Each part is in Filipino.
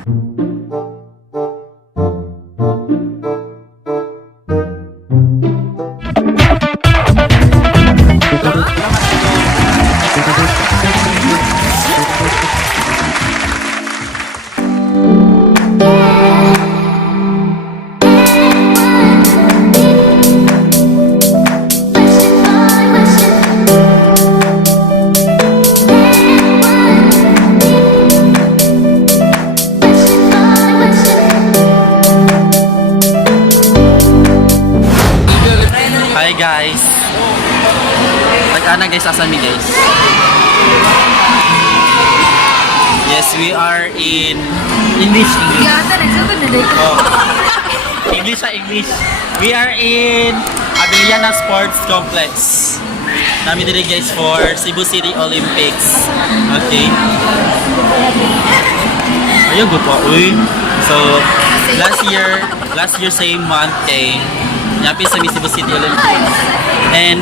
Hi guys. Nag-ana guys, asan mi guys? Yes, we are in English. Oh. English. We are in Abiliana Sports Complex. Nami diri guys for Cebu City Olympics. Okay. Ayun go po. Uy. So, last year same month Yapi sa Cebu City Olympics. And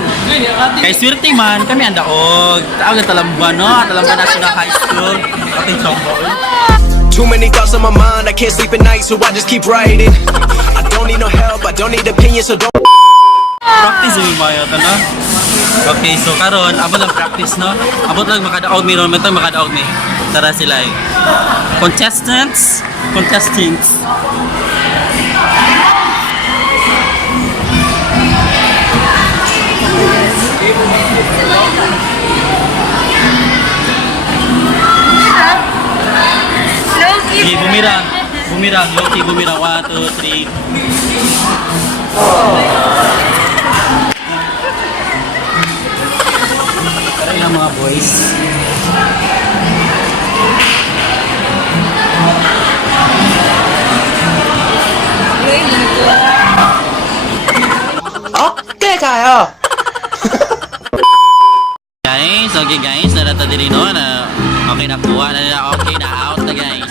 kay swerte man kami ang daog. Taog Talamba no, Talamba National High School. Ating chombo. Too many thoughts on my mind, I can't sleep at night, so I just keep writing. I don't need no help, I don't need opinions, so don't. Practice yung mayo to no. Okay, so karon abot lang practice no. Abot lang makadaog mi ron, metong makadaog mi. Tara sila. Contestants. Sige, bumirang, Loki, bumirang, 1, 2, 3. Pero ilang mga boys. Okay kayo. Guys, narata diri no na okay na kuha na nila, okay na out na guys.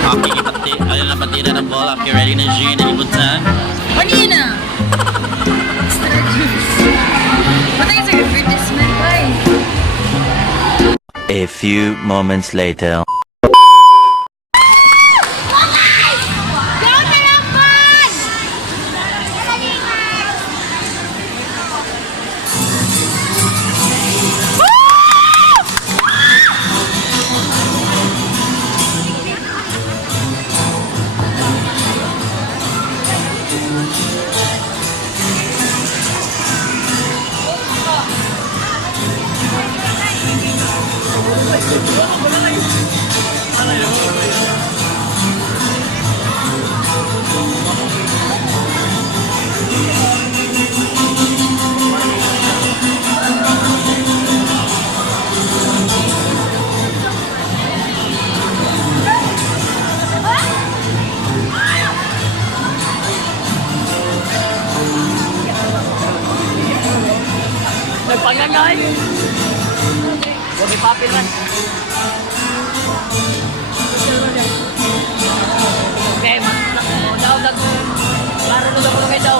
Okay, ipati, ano na patira ng bola, okay, ready na G, nagibutsan. Kanina! Patay sa advertisement, bye! A few moments later. Nagpangangay! Huwag ipapil man. Okay, daw. Laro nung ako kayo daw.